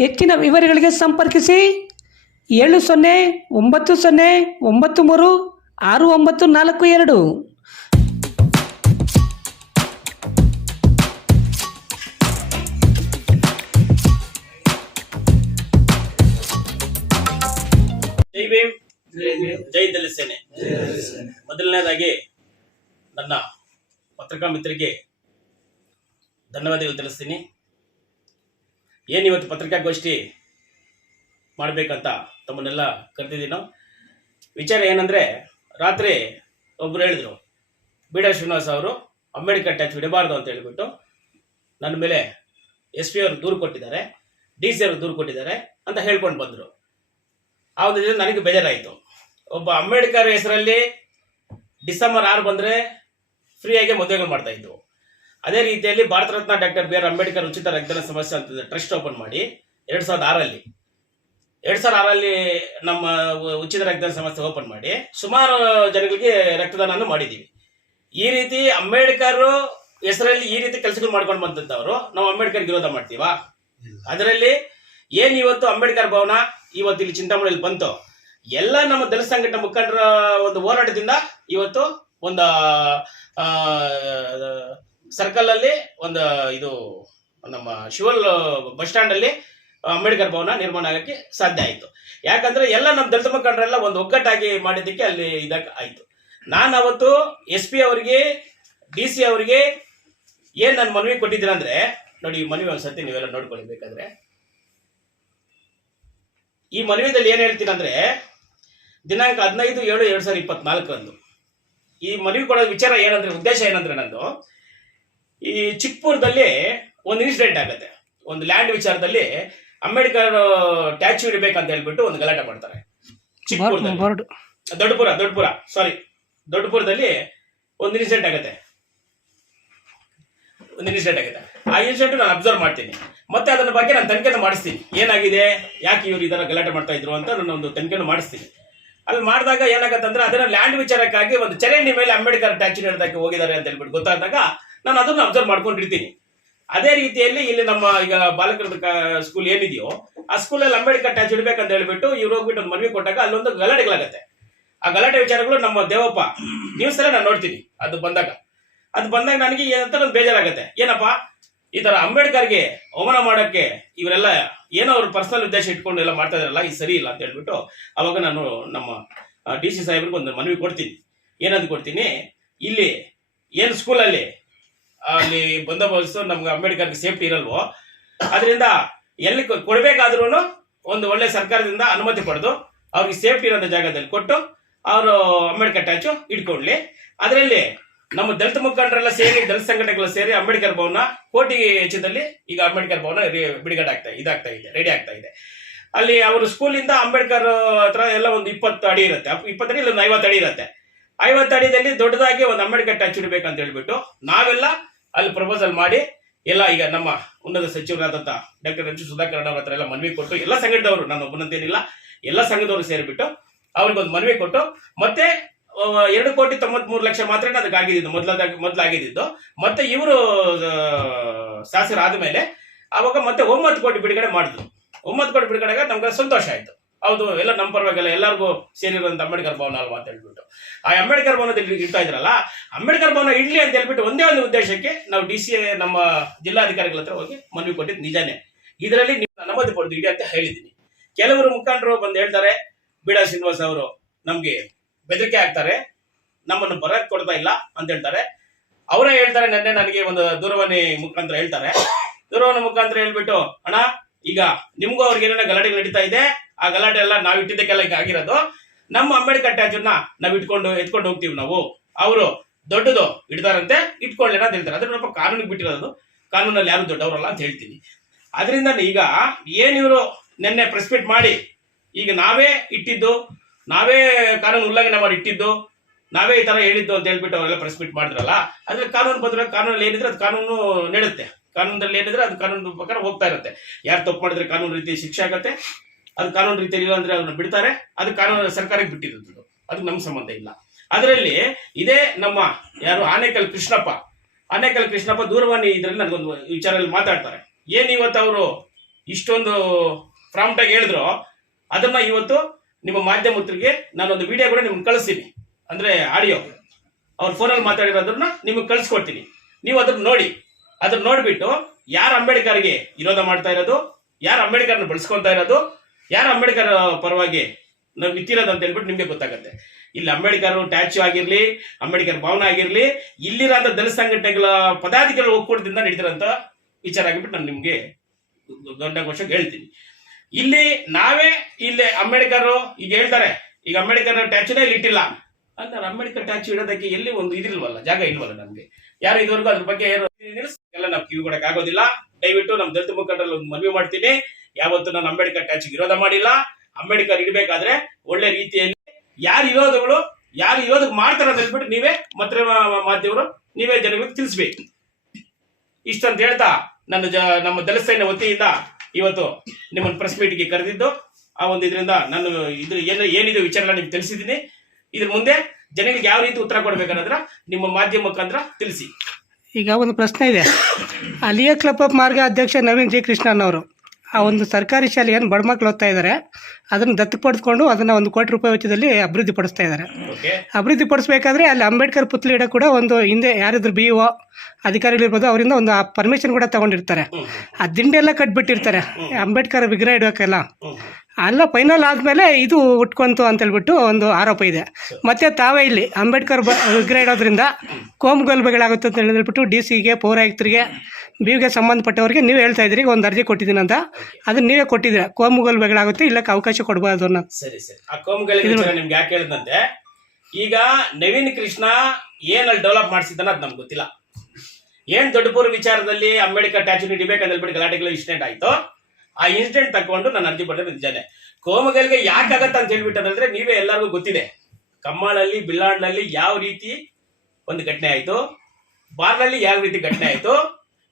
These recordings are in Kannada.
ಹೆಚ್ಚಿನ ವಿವರಗಳಿಗೆ ಸಂಪರ್ಕಿಸಿ ಏಳು ಸೊನ್ನೆ ಒಂಬತ್ತು ಸೊನ್ನೆ ಒಂಬತ್ತು ಮೂರು ಆರು ಒಂಬತ್ತು ನಾಲ್ಕು ಎರಡು. ಜೈ ಭೀಮ್. ಜೈ ದಲಿತ ಮೊದಲನೇದಾಗಿ ನನ್ನ ಪತ್ರಿಕಾ ಮಿತ್ರರಿಗೆ ಧನ್ಯವಾದಗಳು ತಿಳಿಸ್ತೀನಿ. ಏನು ಇವತ್ತು ಪತ್ರಿಕಾಗೋಷ್ಠಿ ಮಾಡಬೇಕಂತ ತಮ್ಮನ್ನೆಲ್ಲ ಕರೆದಿದ್ದೀನೋ ವಿಚಾರ ಏನಂದರೆ, ರಾತ್ರಿ ಒಬ್ಬರು ಹೇಳಿದರು ಬಿಡ ಶ್ರೀನಿವಾಸ್ ಅವರು ಅಂಬೇಡ್ಕರ್ ಟ್ಯಾಚ್ ಬಿಡಬಾರ್ದು ಅಂತ ಹೇಳಿಬಿಟ್ಟು ನನ್ನ ಮೇಲೆ ಎಸ್ ಪಿ ಅವರು ದೂರು ಕೊಟ್ಟಿದ್ದಾರೆ, ಡಿ ಸಿ ಅವರು ದೂರು ಕೊಟ್ಟಿದ್ದಾರೆ ಅಂತ ಹೇಳ್ಕೊಂಡು ಬಂದರು. ಆ ನನಗೆ ಬೇಜಾರಾಯಿತು. ಒಬ್ಬ ಅಂಬೇಡ್ಕರ್ ಹೆಸರಲ್ಲಿ ಡಿಸೆಂಬರ್ ಆರು ಬಂದರೆ ಫ್ರೀಯಾಗಿ ಮದುವೆಗಳು ಮಾಡ್ತಾ ಅದೇ ರೀತಿಯಲ್ಲಿ Bharat Ratna doctor B R Ambedkar ಉಚಿತ ರಕ್ತದಾನ ಸಮಸ್ಯೆ ಅಂತ ಟ್ರಸ್ಟ್ ಓಪನ್ ಮಾಡಿ ಎರಡ್ ಸಾವಿರದ ಆರಲ್ಲಿ ಎರಡ್ ಸಾವಿರದ ಆರಲ್ಲಿ ನಮ್ಮ ಉಚಿತ ರಕ್ತದಾನ ಸಮಸ್ಯೆ ಓಪನ್ ಮಾಡಿ ಸುಮಾರು ಜನಗಳಿಗೆ ರಕ್ತದಾನ ಮಾಡಿದ್ದೀವಿ. ಈ ರೀತಿ ಅಂಬೇಡ್ಕರ್ ಹೆಸರಲ್ಲಿ ಈ ರೀತಿ ಕೆಲಸಗಳು ಮಾಡ್ಕೊಂಡು ಬಂದಂಥವ್ರು ನಾವು ಅಂಬೇಡ್ಕರ್ ವಿರೋಧ ಮಾಡ್ತೀವಾ? ಅದರಲ್ಲಿ ಏನ್ ಇವತ್ತು ಅಂಬೇಡ್ಕರ್ ಭವನ ಇವತ್ತು ಇಲ್ಲಿ ಚಿಂತಾಮಣಿಯಲ್ಲಿ ಬಂತು? ಎಲ್ಲ ನಮ್ಮ ದಲಿತ ಸಂಘಟನೆ ಮುಖಂಡರ ಒಂದು ಹೋರಾಟದಿಂದ ಇವತ್ತು ಒಂದು ಸರ್ಕಲ್ ಅಲ್ಲಿ ಒಂದು ಇದು ನಮ್ಮ ಶಿವಲ್ ಬಸ್ ಸ್ಟ್ಯಾಂಡ್ ಅಲ್ಲಿ ಅಂಬೇಡ್ಕರ್ ಭವನ ನಿರ್ಮಾಣ ಆಗಕ್ಕೆ ಸಾಧ್ಯ ಆಯಿತು. ಯಾಕಂದ್ರೆ ಎಲ್ಲ ನಮ್ಮ ದಲಿತ ಮುಖಂಡರೆಲ್ಲ ಒಂದು ಒಗ್ಗಟ್ಟಾಗಿ ಮಾಡಿದ್ದಕ್ಕೆ ಅಲ್ಲಿ ಇದಕ್ಕೆ ಆಯ್ತು. ನಾನು ಅವತ್ತು ಎಸ್ ಪಿ ಅವರಿಗೆ, ಡಿ ಸಿ ಅವರಿಗೆ ಏನು ನಾನು ಮನವಿ ಕೊಟ್ಟಿದ್ದೀರಾ ಅಂದ್ರೆ, ನೋಡಿ ಈ ಮನವಿ ಒಂದ್ಸತಿ ನೀವೆಲ್ಲ ನೋಡ್ಕೊಳ್ಳಿ ಬೇಕಾದ್ರೆ ಈ ಮನವಿದಲ್ಲಿ ಏನು ಹೇಳ್ತೀನಿ ಅಂದ್ರೆ, ದಿನಾಂಕ ಹದಿನೈದು ಏಳು ಎರಡು ಸಾವಿರದ ಇಪ್ಪತ್ನಾಲ್ಕರಂದು. ಈ ಮನವಿ ಕೊಡೋ ವಿಚಾರ ಏನಂದ್ರೆ, ಉದ್ದೇಶ ಏನಂದ್ರೆ ನಂದು ಈ ಚಿಕ್ಪುರದಲ್ಲಿ ಒಂದು ಇನ್ಸಿಡೆಂಟ್ ಆಗುತ್ತೆ. ಒಂದು ಲ್ಯಾಂಡ್ ವಿಚಾರದಲ್ಲಿ ಅಂಬೇಡ್ಕರ್ ಟ್ಯಾಚ್ಯೂ ಇಡಬೇಕಂತ ಹೇಳ್ಬಿಟ್ಟು ಒಂದು ಗಲಾಟೆ ಮಾಡ್ತಾರೆ. ದೊಡ್ಡಪುರ ದೊಡ್ಡಪುರ ಸಾರಿ ದೊಡ್ಡಪುರದಲ್ಲಿ ಒಂದು ಇನ್ಸಿಡೆಂಟ್ ಆಗುತ್ತೆ. ಒಂದು ಇನ್ಸಿಡೆಂಟ್ ಆಗುತ್ತೆ. ಆ ಇನ್ಸಿಡೆಂಟ್ ನಾನು ಅಬ್ಸರ್ವ್ ಮಾಡ್ತೀನಿ. ಮತ್ತೆ ಅದನ್ನ ಬಗ್ಗೆ ನಾನು ತನಿಖೆ ಮಾಡಿಸ್ತೀನಿ. ಏನಾಗಿದೆ? ಯಾಕೆ ಇವ್ರು ಈ ಥರ ಗಲಾಟೆ ಮಾಡ್ತಾ ಇದ್ರು ಅಂತ ನಾನು ಒಂದು ತನಿಖೆನ ಮಾಡಿಸ್ತೀನಿ. ಅಲ್ಲಿ ಮಾಡಿದಾಗ ಏನಾಗತ್ತಂದ್ರೆ ಅದನ್ನ ಲ್ಯಾಂಡ್ ವಿಚಾರಕ್ಕಾಗಿ ಒಂದು ಚರಂಡಿ ಮೇಲೆ ಅಂಬೇಡ್ಕರ್ ಟ್ಯಾಚು ನೀಡೋದಕ್ಕೆ ಹೋಗಿದ್ದಾರೆ ಅಂತ ಹೇಳ್ಬಿಟ್ಟು ಗೊತ್ತಾದಾಗ ನಾನು ಅದನ್ನು ಅಬ್ಸರ್ವ್ ಮಾಡ್ಕೊಂಡಿರ್ತೀನಿ. ಅದೇ ರೀತಿಯಲ್ಲಿ ಇಲ್ಲಿ ನಮ್ಮ ಈಗ ಬಾಲಕರ ಸ್ಕೂಲ್ ಏನಿದೆಯೋ, ಆ ಸ್ಕೂಲಲ್ಲಿ ಅಂಬೇಡ್ಕರ್ ಟ್ಯಾಚ್ ಇಡಬೇಕಂತ ಹೇಳ್ಬಿಟ್ಟು ಇವ್ರು ಹೋಗ್ಬಿಟ್ಟು ಒಂದು ಮನವಿ ಕೊಟ್ಟಾಗ ಅಲ್ಲೊಂದು ಗಲಾಟೆಗಳಾಗತ್ತೆ. ಆ ಗಲಾಟೆ ವಿಚಾರಗಳು ನಮ್ಮ ದೇವಪ್ಪ ನ್ಯೂಸ್ ಎಲ್ಲ ನಾನು ನೋಡ್ತೀನಿ. ಅದು ಬಂದಾಗ. ಅದು ಬಂದಾಗ ನನಗೆ ಏನಂತ ಒಂದು ಬೇಜಾರಾಗತ್ತೆ. ಏನಪ್ಪ? ಈ ತರ ಅಂಬೇಡ್ಕರ್ಗೆ ಅವಮಾನ ಮಾಡೋಕ್ಕೆ ಇವರೆಲ್ಲ ಏನೋ ಅವ್ರ ಪರ್ಸನಲ್ ಉದ್ದೇಶ ಇಟ್ಕೊಂಡು ಎಲ್ಲ ಮಾಡ್ತಾ ಇದಾರಲ್ಲ ಇದು ಸರಿ ಇಲ್ಲ ಅಂತ ಹೇಳ್ಬಿಟ್ಟು ಅವಾಗ ನಾನು ನಮ್ಮ ಡಿ ಸಿ ಸಾಹೇಬ್ರಿಗೆ ಒಂದು ಮನವಿ ಕೊಡ್ತೀನಿ. ಏನಂತ ಕೊಡ್ತೀನಿ? ಇಲ್ಲಿ, ಏನು ಸ್ಕೂಲಲ್ಲಿ ಅಲ್ಲಿ ಬಂದೋಬಸ್ತು ನಮ್ಗೆ ಅಂಬೇಡ್ಕರ್ಗೆ ಸೇಫ್ಟಿ ಇರಲ್ವೋ? ಅದರಿಂದ ಎಲ್ಲಿ ಕೊಡಬೇಕಾದ್ರೂ ಒಂದು ಒಳ್ಳೆ ಸರ್ಕಾರದಿಂದ ಅನುಮತಿ ಪಡೆದು ಅವ್ರಿಗೆ ಸೇಫ್ಟಿ ಇರೋಂಥ ಜಾಗದಲ್ಲಿ ಕೊಟ್ಟು ಅವರು ಅಂಬೇಡ್ಕರ್ ಟ್ಯಾಚು ಇಟ್ಕೊಳ್ಳಿ. ಅದರಲ್ಲಿ ನಮ್ಮ ದಲಿತ ಮುಖಂಡರೆಲ್ಲ ಸೇರಿ, ದಲಿತ ಸಂಘಟನೆಗಳು ಸೇರಿ ಅಂಬೇಡ್ಕರ್ ಭವನ ಕೋಟಿ ವೆಚ್ಚದಲ್ಲಿ ಈಗ ಅಂಬೇಡ್ಕರ್ ಭವನ ಬಿಡುಗಡೆ ಆಗ್ತಾ ಇದಾಗ್ತಾ ಇದೆ ರೆಡಿ ಆಗ್ತಾ ಇದೆ. ಅಲ್ಲಿ ಅವರು ಸ್ಕೂಲಿಂದ ಅಂಬೇಡ್ಕರ್ ಹತ್ರ ಎಲ್ಲ ಒಂದು ಇಪ್ಪತ್ತು ಅಡಿ ಇರುತ್ತೆ. ಅಪ್- ಇಪ್ಪತ್ತು ಅಡಿ ಇಲ್ಲ, ಒಂದು ಐವತ್ತು ಅಡಿ ಇರುತ್ತೆ. ಐವತ್ತು ಅಡಿದಲ್ಲಿ ದೊಡ್ಡದಾಗಿ ಒಂದು ಅಂಬೇಡ್ಕರ್ ಟ್ಯಾಚ್ ಇಡಬೇಕಂತ ಹೇಳ್ಬಿಟ್ಟು ನಾವೆಲ್ಲ ಅಲ್ಲಿ ಪ್ರಪೋಸಲ್ ಮಾಡಿ ಎಲ್ಲ ಈಗ ನಮ್ಮ ಉನ್ನತ ಸಚಿವರಾದಂಥ ಡಾಕ್ಟರ್ ಎಂ ಸುಧಾಕರ್ ಅವ್ರ ಹತ್ರ ಎಲ್ಲ ಮನವಿ ಕೊಟ್ಟು ಎಲ್ಲ ಸಂಘದವರು ನಾನು ಒಬ್ಬನಂತೇನಿಲ್ಲ, ಎಲ್ಲ ಸಂಘದವರು ಸೇರಿಬಿಟ್ಟು ಅವ್ರಿಗೊಂದು ಮನವಿ ಕೊಟ್ಟು ಮತ್ತೆ ಎರಡು ಕೋಟಿ ತೊಂಬತ್ಮೂರು ಲಕ್ಷ ಮಾತ್ರ ಅದಕ್ಕೆ ಆಗಿದ್ದು ಮೊದಲಾದಾಗ ಮೊದಲಾಗಿದ್ದು. ಮತ್ತೆ ಇವರು ಶಾಸಕರಾದ ಮೇಲೆ ಅವಾಗ ಮತ್ತೆ ಒಂಬತ್ತು ಕೋಟಿ ಬಿಡುಗಡೆ ಮಾಡಿದ್ರು. ಒಂಬತ್ತು ಕೋಟಿ ಬಿಡುಗಡೆಗೆ ನಮ್ಗೆ ಸಂತೋಷ ಆಯ್ತು. ಹೌದು, ಎಲ್ಲ ನಮ್ಮ ಪರವಾಗಿಲ್ಲ, ಎಲ್ಲರಿಗೂ ಸೇರಿರೋಂಥ ಅಂಬೇಡ್ಕರ್ ಭವನ ಅಲ್ವಾ ಅಂತ ಹೇಳ್ಬಿಟ್ಟು. ಆ ಅಂಬೇಡ್ಕರ್ ಭವನದಲ್ಲಿ ಇಡ್ತಾ ಇದ್ರಲ್ಲ, ಅಂಬೇಡ್ಕರ್ ಭವನ ಇಡ್ಲಿ ಅಂತ ಹೇಳ್ಬಿಟ್ಟು ಒಂದೇ ಒಂದು ಉದ್ದೇಶಕ್ಕೆ ನಾವು ಡಿ ಸಿ ನಮ್ಮ ಜಿಲ್ಲಾಧಿಕಾರಿಗಳ ಹತ್ರ ಹೋಗಿ ಮನವಿ ಕೊಟ್ಟಿದ್ದು ನಿಜಾನೇ. ಇದರಲ್ಲಿ ನೀವು ನಮ್ಮದು ಪಡೆದು ಇಡಿ ಅಂತ ಹೇಳಿದ್ದೀನಿ. ಕೆಲವರು ಮುಖಂಡರು ಬಂದು ಹೇಳ್ತಾರೆ, ಬಿಡಾ ಶ್ರೀನಿವಾಸ್ ಅವರು, ನಮ್ಗೆ ಬೆದರಿಕೆ ಆಗ್ತಾರೆ ನಮ್ಮನ್ನು ಬರಕ್ ಕೊಡ್ತಾ ಇಲ್ಲ ಅಂತ ಹೇಳ್ತಾರೆ. ಅವರೇ ಹೇಳ್ತಾರೆ, ನೆನ್ನೆ ನನಗೆ ಒಂದು ದೂರವಾಣಿ ಮುಖಾಂತರ ಹೇಳ್ತಾರೆ. ದೂರವಾಣಿ ಮುಖಾಂತರ ಹೇಳ್ಬಿಟ್ಟು, ಅಣ್ಣ ಈಗ ನಿಮ್ಗೂ ಅವ್ರಿಗೆ ಏನೇನೋ ಗಲಾಟೆ ನಡೀತಾ ಇದೆ, ಆ ಗಲಾಟೆ ಎಲ್ಲ ನಾವು ಇಟ್ಟಿದ್ದಕ್ಕೆಲ್ಲ ಈಗ ಆಗಿರೋದು. ನಮ್ಮ ಅಂಬೇಡ್ಕರ್ ಟ್ಯಾಚನ್ನ ನಾವು ಇಟ್ಕೊಂಡು ಎತ್ಕೊಂಡು ಹೋಗ್ತೀವಿ ನಾವು. ಅವರು ದೊಡ್ಡದು ಇಡ್ತಾರಂತೆ ಇಟ್ಕೊಳ್ಳೇನ ಅಂತ ಹೇಳ್ತಾರೆ. ಅದ್ರ ನಮ್ಮ ಕಾನೂನಿಗೆ ಬಿಟ್ಟಿರೋದು. ಕಾನೂನಲ್ಲಿ ಯಾರು ದೊಡ್ಡವರಲ್ಲ ಅಂತ ಹೇಳ್ತೀನಿ. ಅದರಿಂದ ಈಗ ಏನಿವರು ನಿನ್ನೆ ಪ್ರೆಸ್ ಮೀಟ್ ಮಾಡಿ, ಈಗ ನಾವೇ ಇಟ್ಟಿದ್ದು, ನಾವೇ ಕಾನೂನು ಉಲ್ಲಂಘನೆ ಮಾಡಿ ಇಟ್ಟಿದ್ದು, ನಾವೇ ಈ ತರ ಹೇಳಿದ್ದು ಅಂತ ಹೇಳ್ಬಿಟ್ಟು ಅವರೆಲ್ಲ ಪ್ರೆಸ್ ಮೀಟ್ ಮಾಡಿದ್ರಲ್ಲ ಅದ್ರ ಕಾನೂನು ಬಂದ್ರೆ ಕಾನೂನಲ್ಲಿ ಏನಿದ್ರೆ ಅದು ಕಾನೂನು ನಡೆಯುತ್ತೆ ಕಾನೂನಲ್ಲಿ ಏನಿದ್ರೆ ಅದು ಕಾನೂನು ಪ್ರಕಾರ ಹೋಗ್ತಾ ಇರುತ್ತೆ. ಯಾರು ತಪ್ಪು ಮಾಡಿದ್ರೆ ಕಾನೂನು ರೀತಿ ಶಿಕ್ಷೆ ಆಗತ್ತೆ. ಅದು ಕಾನೂನು ರೀತಿಯಲ್ಲಿ ಇಲ್ಲ ಅಂದ್ರೆ ಅವ್ರನ್ನ ಬಿಡ್ತಾರೆ. ಅದು ಕಾನೂನು ಸರ್ಕಾರಕ್ಕೆ ಬಿಟ್ಟಿದ್ದು. ಅದು ನಮ್ಮ ಸಂಬಂಧ ಇಲ್ಲ. ಅದರಲ್ಲಿ ಇದೇ ನಮ್ಮ ಯಾರು ಆನೇಕಲ್ ಕೃಷ್ಣಪ್ಪ. ಆನೇಕಲ್ ಕೃಷ್ಣಪ್ಪ ದೂರವಾಣಿ ಇದರಲ್ಲಿ ನನಗೊಂದು ವಿಚಾರದಲ್ಲಿ ಮಾತಾಡ್ತಾರೆ. ಏನು ಇವತ್ತು ಅವರು ಇಷ್ಟೊಂದು ಪ್ರಾಂಪ್ಟ್ ಆಗಿ ಹೇಳಿದ್ರು ಅದನ್ನ ಇವತ್ತು ನಿಮ್ಮ ಮಾಧ್ಯಮಗಳಿಗೆ ನಾನೊಂದು ವಿಡಿಯೋ ಕೂಡ ನಿಮ್ಗೆ ಕಳಿಸ್ತೀನಿ. ಅಂದ್ರೆ ಆಡಿಯೋ ಅವ್ರ ಫೋನಲ್ಲಿ ಮಾತಾಡಿರೋದನ್ನ ನಿಮಗೆ ಕಳಿಸ್ಕೊಡ್ತೀನಿ. ನೀವು ಅದನ್ನ ನೋಡಿ. ಅದನ್ನ ನೋಡ್ಬಿಟ್ಟು ಯಾರು ಅಂಬೇಡ್ಕರ್ಗೆ ವಿರೋಧ ಮಾಡ್ತಾ ಇರೋದು, ಯಾರು ಅಂಬೇಡ್ಕರ್ನ ಬಳಸ್ಕೊಂತಾ ಇರೋದು, ಯಾರು ಅಂಬೇಡ್ಕರ್ ಪರವಾಗಿ ನಾವು ನಿಂತಿರೋದು ಅಂತ ಹೇಳ್ಬಿಟ್ಟು ನಿಮ್ಗೆ ಗೊತ್ತಾಗತ್ತೆ. ಇಲ್ಲಿ ಅಂಬೇಡ್ಕರ್ ಟ್ಯಾಚು ಆಗಿರ್ಲಿ, ಅಂಬೇಡ್ಕರ್ ಭವನ ಆಗಿರ್ಲಿ ಇಲ್ಲಿರೋ ದಲಿತ ಸಂಘಟನೆಗಳ ಪದಾಧಿಕಾರಿಗಳು ಒಕ್ಕೂಟದಿಂದ ನಡೀತಿರೋಂಥ ವಿಚಾರ ಆಗಿಬಿಟ್ಟು ನಾನು ನಿಮ್ಗೆ ದೊಡ್ಡ ಕೋಶ ಹೇಳ್ತೀನಿ. ಇಲ್ಲಿ ನಾವೇ ಇಲ್ಲಿ ಅಂಬೇಡ್ಕರ್ ಈಗ ಹೇಳ್ತಾರೆ, ಈಗ ಅಂಬೇಡ್ಕರ್ ಟ್ಯಾಚುನೇ ಇಲ್ಲಿ ಇಟ್ಟಿಲ್ಲ ಅಂತ ಅಂಬೇಡ್ಕರ್ ಟ್ಯಾಚು ಇಡೋದಕ್ಕೆ ಎಲ್ಲಿ ಒಂದು ಇದಿಲ್ವಲ್ಲ, ಜಾಗ ಇಲ್ವಲ್ಲ ನಮ್ಗೆ. ಯಾರು ಇದುವರೆಗೂ ಅದ್ರ ಬಗ್ಗೆ ಏನು ಎಲ್ಲ ನಾವು ಕಿವಿ ಕೊಡಕ್ ಆಗೋದಿಲ್ಲ. ದಯವಿಟ್ಟು ನಮ್ಮ ದಲಿತ ಮುಖಂಡರಲ್ಲಿ ಒಂದು ಮನವಿ ಮಾಡ್ತೀನಿ. ಯಾವತ್ತು ನಾನು ಅಂಬೇಡ್ಕರ್ ಟ್ಯಾಚ್ ವಿರೋಧ ಮಾಡಿಲ್ಲ. ಅಂಬೇಡ್ಕರ್ ಇಡಬೇಕಾದ್ರೆ ಒಳ್ಳೆ ರೀತಿಯಲ್ಲಿ ಯಾರು ವಿರೋಧಗಳು, ಯಾರು ವಿರೋಧಕ್ಕೆ ಮಾಡ್ತಾರೆ ಅಂತ ಹೇಳ್ಬಿಟ್ಟು ನೀವೇ ಮಾತ್ರ ಮಾಧ್ಯಮರು ನೀವೇ ಜನಗಳಿಗೆ ತಿಳಿಸ್ಬೇಕು. ಇಷ್ಟಂತ ಹೇಳ್ತಾ ನನ್ನ ಜ, ನಮ್ಮ ದಲಿತ ವತಿಯಿಂದ ಇವತ್ತು ನಿಮ್ಮನ್ನು ಪ್ರೆಸ್ ಮೀಟ್ಗೆ ಕರೆದಿದ್ದು. ಆ ಒಂದು ಇದರಿಂದ ನಾನು ಇದು ಏನು, ಏನಿದೆ ವಿಚಾರ ನಿಮ್ಗೆ ತಿಳಿಸಿದ್ದೀನಿ. ಇದ್ರ ಮುಂದೆ ಜನಗಳಿಗೆ ಯಾವ ರೀತಿ ಉತ್ತರ ಕೊಡ್ಬೇಕನ್ನೋದ್ರ ನಿಮ್ಮ ಮಾಧ್ಯಮ ಮುಖಾಂತರ ತಿಳಿಸಿ. ಈಗ ಒಂದು ಪ್ರಶ್ನೆ ಇದೆ. ಅಲಿಯ ಕ್ಲಬ್ ಆಫ್ ಮಾರ್ಗ ಅಧ್ಯಕ್ಷ ನವೀನ್ ಜಿ ಕೃಷ್ಣನ್ ಅವರು ಆ ಒಂದು ಸರ್ಕಾರಿ ಶಾಲೆ ಏನು ಬಡ ಮಕ್ಕಳು ಓದ್ತಾ ಇದ್ದಾರೆ. ಅದನ್ನು ದತ್ತು ಪಡೆದುಕೊಂಡು ಅದನ್ನು ಒಂದು ಕೋಟಿ ರೂಪಾಯಿ ವೆಚ್ಚದಲ್ಲಿ ಅಭಿವೃದ್ಧಿ ಪಡಿಸ್ತಾ ಇದ್ದಾರೆ. ಅಭಿವೃದ್ಧಿ ಪಡಿಸ್ಬೇಕಾದ್ರೆ ಅಲ್ಲಿ ಅಂಬೇಡ್ಕರ್ ಪುತ್ಲಿ ಇಡ ಕೂಡ ಒಂದು ಹಿಂದೆ ಯಾರಿದ್ರು ಬಿ ಒ ಅಧಿಕಾರಿಗಳಿರ್ಬೋದು ಅವರಿಂದ ಒಂದು ಪರ್ಮಿಷನ್ ಕೂಡ ತಗೊಂಡಿರ್ತಾರೆ. ಆ ದಿಂಡೆಲ್ಲ ಕಟ್ಬಿಟ್ಟಿರ್ತಾರೆ. ಅಂಬೇಡ್ಕರ್ ವಿಗ್ರಹ ಇಡೋಕೆಲ್ಲ ಅಲ್ಲ ಫೈನಲ್ ಆದಮೇಲೆ ಇದು ಉಟ್ಕೊಂತು ಅಂತ ಹೇಳ್ಬಿಟ್ಟು ಒಂದು ಆರೋಪ ಇದೆ. ಮತ್ತೆ ತಾವೇ ಇಲ್ಲಿ ಅಂಬೇಡ್ಕರ್ ಬ ವಿಗ್ರಹ ಇಡೋದ್ರಿಂದ ಕೋಮು ಗಲಭೆಗಳಾಗುತ್ತೆ ಅಂತ ಹೇಳ್ಬಿಟ್ಟು ಡಿ ಸಿಗೆ ಪೌರಾಯುಕ್ತರಿಗೆ ಬಿಗೆ ಸಂಬಂಧಪಟ್ಟವರಿಗೆ ನೀವು ಹೇಳ್ತಾ ಇದ್ರಿ ಒಂದು ಅರ್ಜಿ ಕೊಟ್ಟಿದ್ದೀನಿ ಅಂತ. ಅದನ್ನ ನೀವೇ ಕೊಟ್ಟಿದ್ದೀರಾ? ಕೋಮು ಗಲಭೆಗಳಾಗುತ್ತೆ ಇಲ್ಲಕ್ಕೆ ಅವಕಾಶ ಕೊಡಬಾರ್ದು ಅನ್ನೋ ಸರಿ ಸರಿ. ಆ ಕೋಮುಗಳಿಗೆ ನಿಮ್ಗೆ ಯಾಕೆ ಹೇಳಿದಂತೆ ಈಗ ನವೀನ್ ಕೃಷ್ಣ ಏನಲ್ಲಿ ಡೆವಲಪ್ ಮಾಡಿಸಿದ್ದಾನ ಅದು ನಮ್ಗೆ ಗೊತ್ತಿಲ್ಲ. ಏನ್ ದೊಡ್ಡಪುರ ವಿಚಾರದಲ್ಲಿ ಅಂಬೇಡ್ಕರ್ ಟ್ಯಾಚು ಹಿಡಿಬೇಕಂತ ಹೇಳ್ಬಿಟ್ಟು ಗಲಾಟೆಗಳು ಇನ್ಸಿಡೆಂಟ್ ಆಯ್ತು? ಆ ಇನ್ಸಿಡೆಂಟ್ ತಕೊಂಡು ನಾನು ಅರ್ಜಿ ಪಡೆದ ನಿಜಾನೆ ಕೋಮಗಲ್ಗೆ ಯಾಕೆ ಆಗತ್ತ ಅಂತ ಹೇಳ್ಬಿಟ್ಟದಂದ್ರೆ ನೀವೇ ಎಲ್ಲರಿಗೂ ಗೊತ್ತಿದೆ. ಕಮ್ಮಾಳಲ್ಲಿ ಬಿಲ್ಲಾಡ್ನಲ್ಲಿ ಯಾವ ರೀತಿ ಒಂದು ಘಟನೆ ಆಯ್ತು ಬಾರ್ನಲ್ಲಿ ಯಾವ ರೀತಿ ಘಟನೆ ಆಯ್ತು,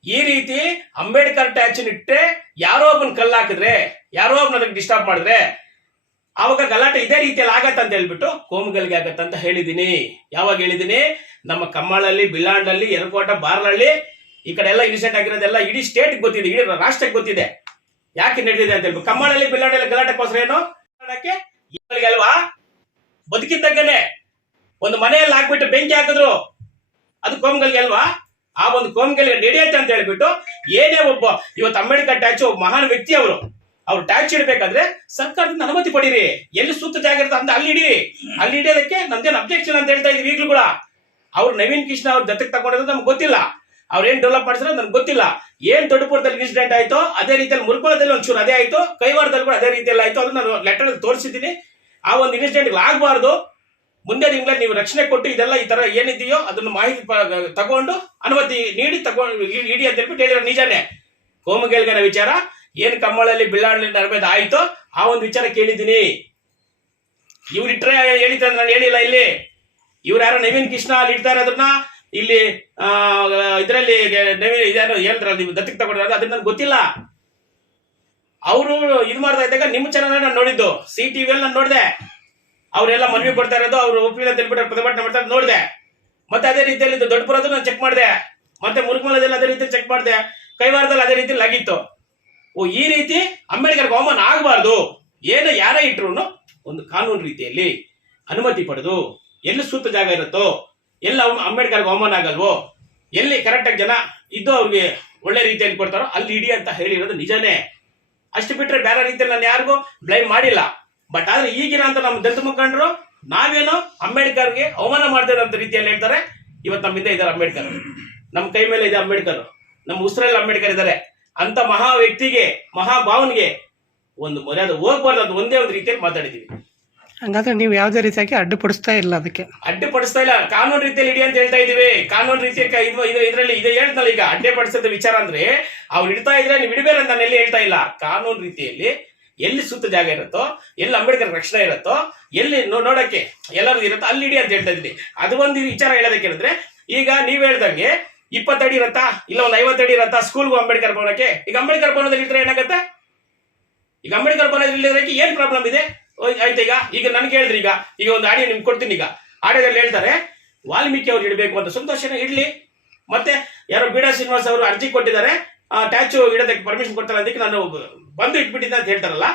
ಈ ರೀತಿ ಅಂಬೇಡ್ಕರ್ ಟ್ಯಾಚ್ ಇಟ್ಟರೆ ಯಾರೋ ಒಬ್ಬನ ಕಲ್ಲು ಹಾಕಿದ್ರೆ, ಯಾರೋ ಒಬ್ಬನ ಡಿಸ್ಟರ್ಬ್ ಮಾಡಿದ್ರೆ ಆವಾಗ ಗಲಾಟೆ ಇದೇ ರೀತಿಯಲ್ಲಿ ಆಗತ್ತ ಅಂತ ಹೇಳ್ಬಿಟ್ಟು ಕೋಮಗಲ್ಗೆ ಆಗತ್ತ ಅಂತ ಹೇಳಿದ್ದೀನಿ. ಯಾವಾಗ ಹೇಳಿದ್ದೀನಿ? ನಮ್ಮ ಕಮ್ಮಾಳಲ್ಲಿ ಬಿಲ್ಲಾಂಡಲ್ಲಿ ಎರಕೋಟ ಬಾರ್ಲಳ್ಳಿ ಈ ಕಡೆ ಎಲ್ಲ ಇನ್ಸಿಡೆಂಟ್ ಆಗಿರೋದೆಲ್ಲ ಇಡೀ ಸ್ಟೇಟ್ ಗೊತ್ತಿದೆ, ಇಡೀ ರಾಷ್ಟ್ರಕ್ಕೆ ಗೊತ್ತಿದೆ. ಯಾಕೆ ನಡೆದಿದೆ ಅಂತ ಹೇಳ್ಬೇಕು. ಕಮ್ಮಳಲ್ಲಿ ಬಿಲ್ಲಾಡಲ್ಲಿ ಗಲಾಟೆಗೋಸ್ಕರ ಏನು? ಅಲ್ವಾ? ಬದುಕಿದ್ದಾಗನೆ ಒಂದು ಮನೆಯಲ್ಲಿ ಹಾಕ್ಬಿಟ್ಟು ಬೆಂಕಿ ಹಾಕಿದ್ರು, ಅದು ಕೋಮ್ಗಲ್ಗೆ ಅಲ್ವಾ? ಆ ಒಂದು ಕೋಮ್ಗಲ್ಗೆ ನಡೆಯುತ್ತೆ ಅಂತ ಹೇಳ್ಬಿಟ್ಟು ಏನೇ ಒಬ್ಬ, ಇವತ್ತು ಅಂಬೇಡ್ಕರ್ ಟ್ಯಾಚು ಒಬ್ಬ ಮಹಾನ್ ವ್ಯಕ್ತಿ ಅವರು, ಅವ್ರು ಟ್ಯಾಚ್ ಇಡಬೇಕಾದ್ರೆ ಸರ್ಕಾರದಿಂದ ಅನುಮತಿ ಪಡೀರಿ. ಎಲ್ಲಿ ಸೂಕ್ತ ಜಾಗ ಇರುತ್ತೆ ಅಂತ ಅಲ್ಲಿ ಇಡೀರಿ ಅಲ್ಲಿ ಇಡೋದಕ್ಕೆ ನಮ್ದೇನು ಅಬ್ಜೆಕ್ಷನ್ ಅಂತ ಹೇಳ್ತಾ ಇದೀವಿ ಈಗಲೂ ಕೂಡ. ಅವ್ರು ನವೀನ್ ಕೃಷ್ಣ ಅವ್ರ ದತ್ತಕ್ಕೆ ತಗೊಂಡಿರೋದು ನಮ್ಗೆ ಗೊತ್ತಿಲ್ಲ. ಅವ್ರು ಏನ್ ಡೆವಲಪ್ ಮಾಡಿಸಿರೋ ನನ್ಗೆ ಗೊತ್ತಿಲ್ಲ. ಏನ್ ದೊಡ್ಡಪುರದಲ್ಲಿ ಇನ್ಸಿಡೆಂಟ್ ಆಯ್ತು ಅದೇ ರೀತಿಯಲ್ಲಿ ಮುಲ್ಕೊಳದಲ್ಲಿ ಒಂಚೂರು ಅದೇ ಆಯ್ತು ಕೈವಾರದಲ್ಲಿ ಕೂಡ ಅದೇ ರೀತಿಯಲ್ಲಿ ಆಯ್ತು ಅದನ್ನ ನಾನು ಲೆಟರ್ ತೋರಿಸಿದ್ದೀನಿ. ಆ ಒಂದು ಇನ್ಸಿಡೆಂಟ್ ಆಗಬಾರ್ದು. ಮುಂದೆ ನಿಮ್ಗೆ ನೀವು ರಕ್ಷಣೆ ಕೊಟ್ಟು ಇದೆಲ್ಲ ಈ ತರ ಏನಿದೆಯೋ ಅದನ್ನು ಮಾಹಿತಿ ತಗೊಂಡು ಅನುಮತಿ ನೀಡಿ ತಗೊಂಡು ಇಡಿ ಅಂತ ಹೇಳ್ಬಿಟ್ಟು ಹೇಳಿರೋ ನಿಜಾನೇ. ಕೋಮಗೇಲ್ಗನ ವಿಚಾರ, ಏನ್ ಕಮ್ಮಳಲ್ಲಿ ಬಿಲ್ಲಾಡ್ಲಿ ನರಬೇದ ಆಯ್ತು ಆ ಒಂದು ವಿಚಾರ ಕೇಳಿದ್ದೀನಿ. ಇವ್ರು ಇಟ್ರೆ ಹೇಳಿದ್ರೆ ನಾನು ಹೇಳಿಲ್ಲ ಇಲ್ಲಿ. ಇವ್ರು ಯಾರೋ ನವೀನ್ ಕೃಷ್ಣ ಅಲ್ಲಿ ಇಡ್ತಾರೆ ಅದನ್ನ ಇಲ್ಲಿ ಇದರಲ್ಲಿ ಇದೇನು ಹೇಳಿದ್ರಲ್ಲ ನೀವು ದತ್ತಿಗೆ ತಗೊಂಡ್ರೆ ಅದನ್ನ ನನ್ಗೆ ಗೊತ್ತಿಲ್ಲ. ಅವರು ಇದು ಮಾಡ್ತಾ ಇದ್ದಾಗ ನಿಮ್ಮ ಚಾನಲ್ ನಾನು ನೋಡಿದ್ದು. ಸಿ ಟಿವಿಯಲ್ಲಿ ನಾನು ನೋಡಿದೆ. ಅವರೆಲ್ಲ ಮನವಿ ಕೊಡ್ತಾ ಇರೋದು, ಅವ್ರು ಒಪ್ಪಿಗೆ ತಿಳ್ಬಿಟ್ಟು ಪ್ರತಿಭಟನೆ ಮಾಡ್ತಾ ನೋಡಿದೆ. ಮತ್ತೆ ಅದೇ ರೀತಿಯಲ್ಲಿ ಇದು ದೊಡ್ಡಪುರದ್ದು ನಾನು ಚೆಕ್ ಮಾಡಿದೆ. ಮತ್ತೆ ಮುರುಕಮಲದಲ್ಲಿ ಅದೇ ರೀತಿ ಚೆಕ್ ಮಾಡಿದೆ. ಕೈವಾರದಲ್ಲಿ ಅದೇ ರೀತಿ ಆಗಿತ್ತು. ಓ, ಈ ರೀತಿ ಅಂಬೇಡ್ಕರ್ ಅವಮಾನ ಆಗಬಾರ್ದು. ಏನೋ ಯಾರೇ ಇಟ್ರು ಒಂದು ಕಾನೂನು ರೀತಿಯಲ್ಲಿ ಅನುಮತಿ ಪಡೆದು ಎಲ್ಲಿ ಸೂಕ್ತ ಜಾಗ ಇರುತ್ತೋ, ಎಲ್ಲ ಅಂಬೇಡ್ಕರ್ ಅವಮಾನ ಆಗಲ್ವೋ ಎಲ್ಲಿ ಕರೆಕ್ಟಾಗಿ ಜನ ಇದ್ದು ಅವ್ರಿಗೆ ಒಳ್ಳೆ ರೀತಿಯಲ್ಲಿ ಕೊಡ್ತಾರೋ ಅಲ್ಲಿ ಇಡಿ ಅಂತ ಹೇಳಿರೋದು ನಿಜನೇ. ಅಷ್ಟು ಬಿಟ್ರೆ ಬೇರೆ ರೀತಿಯಲ್ಲಿ ನಾನು ಯಾರಿಗೂ ಬ್ಲೈಮ್ ಮಾಡಿಲ್ಲ. ಬಟ್ ಆದ್ರೆ ಈಗಿನ ಅಂತ ನಮ್ಮ ದಲಿತ ಮುಖಂಡರು, ನಾವೇನೋ ಅಂಬೇಡ್ಕರ್ಗೆ ಅವಮಾನ ಮಾಡ್ತೇವೆ ಅಂತ ರೀತಿಯಲ್ಲಿ ಹೇಳ್ತಾರೆ. ಇವತ್ತು ನಮ್ಮಿಂದ ಇದ್ದಾರೆ ಅಂಬೇಡ್ಕರ್. ನಮ್ಮ ಕೈ ಮೇಲೆ ಇದೆ ಅಂಬೇಡ್ಕರ್. ನಮ್ಮ ಉಸಿರಲ್ಲಿ ಅಂಬೇಡ್ಕರ್ ಇದ್ದಾರೆ. ಅಂತ ಮಹಾ ವ್ಯಕ್ತಿಗೆ ಮಹಾಭಾವನ್ಗೆ ಒಂದು ಮರ್ಯಾದೆ ಹೋಗ್ಬಾರ್ದು ಅಂತ ಒಂದೇ ಒಂದು ರೀತಿಯಲ್ಲಿ ಮಾತಾಡಿದ್ದೀವಿ. ಹಂಗಾದ್ರೆ ನೀವು ಯಾವುದೇ ರೀತಿಯಾಗಿ ಅಡ್ಡಿಪಡಿಸ್ತಾ ಇಲ್ಲ ಅದಕ್ಕೆ. ಅಡ್ಡಿಪಡಿಸ್ತಾ ಇಲ್ಲ. ಕಾನೂನು ರೀತಿಯಲ್ಲಿ ಇಡಿ ಅಂತ ಹೇಳ್ತಾ ಇದೀವಿ ಕಾನೂನು ರೀತಿಯಲ್ಲಿ ಇದ್ರಲ್ಲಿ ಇದು ಹೇಳ್ತಲ್ಲ ಈಗ ಅಡ್ಡಿಪಡಿಸೋದು ವಿಚಾರ ಅಂದ್ರೆ, ಅವ್ರು ಇಡ್ತಾ ಇದ್ರೆ ನೀವು ಇಡಬೇಡ ಅಂತ ಎಲ್ಲಿ ಹೇಳ್ತಾ ಇಲ್ಲ. ಕಾನೂನು ರೀತಿಯಲ್ಲಿ ಎಲ್ಲಿ ಸೂಕ್ತ ಜಾಗ ಇರುತ್ತೋ, ಎಲ್ಲಿ ಅಂಬೇಡ್ಕರ್ ರಕ್ಷಣೆ ಇರುತ್ತೋ, ಎಲ್ಲಿ ನೋಡಕ್ಕೆ ಎಲ್ಲರೂ ಇರುತ್ತೋ ಅಲ್ಲಿ ಇಡಿ ಅಂತ ಹೇಳ್ತಾ ಇದ್ದೀನಿ ಅದು ಒಂದು ವಿಚಾರ ಹೇಳೋದಕ್ಕೆ ಹೇಳಿದ್ರೆ, ಈಗ ನೀವ್ ಹೇಳ್ದಂಗೆ ಇಪ್ಪತ್ತಡಿ ಇರತ್ತಾ? ಇಲ್ಲ ಒಂದು ಐವತ್ತಡಿ ಇರತ್ತಾ ಸ್ಕೂಲ್ಗೂ ಅಂಬೇಡ್ಕರ್ ಭವನಕ್ಕೆ? ಈಗ ಅಂಬೇಡ್ಕರ್ ಭವನದಲ್ಲಿ ಇಟ್ರೆ ಏನಾಗುತ್ತೆ? ಈಗ ಅಂಬೇಡ್ಕರ್ ಭವನದಲ್ಲಿ ಏನ್ ಪ್ರಾಬ್ಲಮ್ ಇದೆ? ಆಯ್ತಾ ಈಗ ಈಗ ನನ್ಗೆ ಹೇಳಿದ್ರಿ ಈಗ. ಈಗ ಒಂದು ಆಡಿಯೋ ನಿಮ್ಗೆ ಕೊಡ್ತೀನಿ ಈಗ. ಆಡಿಯೋದಲ್ಲಿ ಹೇಳ್ತಾರೆ, ವಾಲ್ಮೀಕಿ ಅವ್ರು ಇಡಬೇಕು ಅಂತ ಸಂತೋಷನ ಇಡ್ಲಿ. ಮತ್ತೆ ಯಾರೋ ಬೀಡ ಶ್ರೀನಿವಾಸ್ ಅವರು ಅರ್ಜಿ ಕೊಟ್ಟಿದ್ದಾರೆ ಟ್ಯಾಚು ಇಡೋದಕ್ಕೆ ಪರ್ಮಿಷನ್ ಕೊಡ್ತಾರೆ ಅದಕ್ಕೆ ನಾನು ಬಂದು ಇಟ್ಬಿಟ್ಟಿದ್ದೆ ಅಂತ ಹೇಳ್ತಾರಲ್ಲ.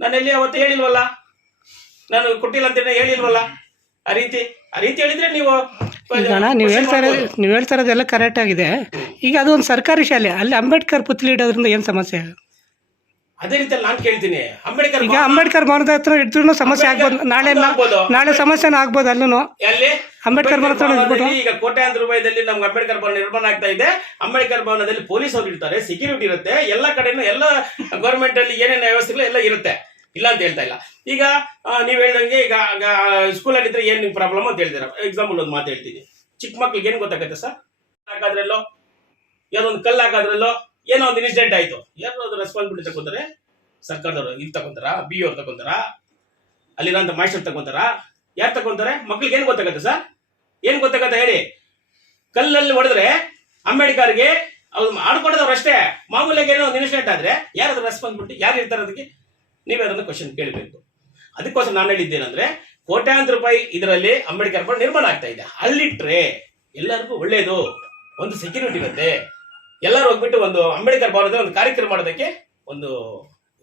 ನಾನು ಎಲ್ಲಿ ಅವತ್ತು ಹೇಳಿಲ್ವಲ್ಲ? ನಾನು ಕೊಟ್ಟಿಲ್ಲ ಅಂತ ಹೇಳಿಲ್ವಲ್ಲ? ಆ ರೀತಿ ಆ ರೀತಿ ಹೇಳಿದ್ರೆ ನೀವು ನೀವು ಹೇಳ್ತಾ ಇರೋದು, ನೀವು ಹೇಳ್ತಾ ಇರೋದೆಲ್ಲ ಕರೆಕ್ಟ್ ಆಗಿದೆ. ಈಗ ಅದು ಒಂದು ಸರ್ಕಾರಿ ಶಾಲೆ, ಅಲ್ಲಿ ಅಂಬೇಡ್ಕರ್ ಪುತ್ಲಿ ಇಡೋದ್ರಿಂದ ಏನು ಸಮಸ್ಯೆ? ಅದೇ ರೀತಿ ನಾನು ಕೇಳ್ತೀನಿ. ಅಂಬೇಡ್ಕರ್ ಈಗ ಅಂಬೇಡ್ಕರ್ ಭವನದ ಹತ್ರ ಇದ್ರೂ ಸಮಸ್ಯೆ ಆಗ್ಬೋದು. ನಾಳೆ. ನಾಳೆ ಸಮಸ್ಯೆನೂ ಆಗ್ಬೋದು ಅಲ್ಲೂ ಎಲ್ಲಿ? ಅಂಬೇಡ್ಕರ್ ಭವನ ಹತ್ರ ಇಟ್ಬಿಟ್ಟು ಈಗ ಕೋಟ್ಯಾಂತರ ರೂಪಾಯಿದಲ್ಲಿ ನಮ್ಗೆ ಅಂಬೇಡ್ಕರ್ ಭವನ ನಿರ್ಮಾಣ ಆಗ್ತಾ ಇದೆ. ಅಂಬೇಡ್ಕರ್ ಭವನದಲ್ಲಿ ಪೊಲೀಸ್ ಅವ್ರು ಇರ್ತಾರೆ ಸೆಕ್ಯೂರಿಟಿ ಇರುತ್ತೆ ಎಲ್ಲ ಕಡೆನೂ ಎಲ್ಲ ಗೌರ್ಮೆಂಟ್ ಅಲ್ಲಿ ಏನೇನು ವ್ಯವಸ್ಥೆಗಳು ಎಲ್ಲ ಇರುತ್ತೆ. ಇಲ್ಲ ಅಂತ ಹೇಳ್ತಾ ಇಲ್ಲ. ಈಗ ನೀವು ಹೇಳ್ದಂಗೆ ಈಗ ಸ್ಕೂಲ್ ಆಗಿದ್ರೆ ಏನ್ ನಿಮ್ ಪ್ರಾಬ್ಲಮ್ ಅಂತ ಹೇಳ್ತೀರ? ಎಕ್ಸಾಂಪಲ್ ಒಂದು ಮಾತು ಹೇಳ್ತೀನಿ. ಚಿಕ್ಕ ಮಕ್ಳಿಗೆ ಏನ್ ಗೊತ್ತಾಗತ್ತೆ ಸರ್? ಹಾಕಾದ್ರಲ್ಲೋ ಯಾವ್ದೊಂದು ಒಂದು ಕಲ್ಲು ಹಾಕಾದ್ರಲ್ಲೋ? ಏನೋ ಒಂದು ಇನ್ಸಿಡೆಂಟ್ ಆಯ್ತು. ಯಾರು ಅದು ರೆಸ್ಪಾನ್ಸಿಬಿಲಿಟಿ ತಗೊಂತಾರೆ ಸರ್ಕಾರದವರು ಇಲ್ಲಿ ತಗೊಂತಾರ ಬಿ ಅವ್ರು ತಗೊಂತಾರ ಅಲ್ಲಿರೋಂಥ ಮಾಸ್ಟರ್ ತಗೊಂತಾರ, ಯಾರು ತಗೊಂತಾರೆ, ಮಕ್ಳಿಗೆ ಏನು ಗೊತ್ತಾಗತ್ತೆ ಸರ್ ಏನು ಗೊತ್ತಾಗತ್ತೆ ಹೇಳಿ? ಕಲ್ಲಲ್ಲಿ ಹೊಡೆದ್ರೆ ಅಂಬೇಡ್ಕರ್ಗೆ ಅವ್ರು ಆಡ್ಕೊಂಡದವ್ರು ಅಷ್ಟೇ. ಮಾಮೂಲಿಯಾಗಿ ಏನೋ ಒಂದು ಇನ್ಸಿಡೆಂಟ್ ಆದ್ರೆ ಯಾರು ರೆಸ್ಪಾನ್ಸಿಬಿಲಿಟಿ ಯಾರು ಇರ್ತಾರೆ ಅದಕ್ಕೆ ನೀವೇ ಅದನ್ನು ಕ್ವಶನ್ ಕೇಳಬೇಕು. ಅದಕ್ಕೋಸ್ಕರ ನಾನು ಹೇಳಿದ್ದೇನೆಂದ್ರೆ ಕೋಟ್ಯಾಂತರ ರೂಪಾಯಿ ಇದರಲ್ಲಿ ಅಂಬೇಡ್ಕರ್ ಕೂಡ ನಿರ್ಮಾಣ ಆಗ್ತಾ ಇದೆ. ಅಲ್ಲಿಟ್ರೆ ಎಲ್ಲರಿಗೂ ಒಳ್ಳೇದು. ಒಂದು ಸೆಕ್ಯೂರಿಟಿ ಇರುತ್ತೆ. ಎಲ್ಲರೂ ಹೋಗ್ಬಿಟ್ಟು ಒಂದು ಅಂಬೇಡ್ಕರ್ ಭವನದ ಒಂದು ಕಾರ್ಯಕ್ರಮ ಮಾಡೋದಕ್ಕೆ ಒಂದು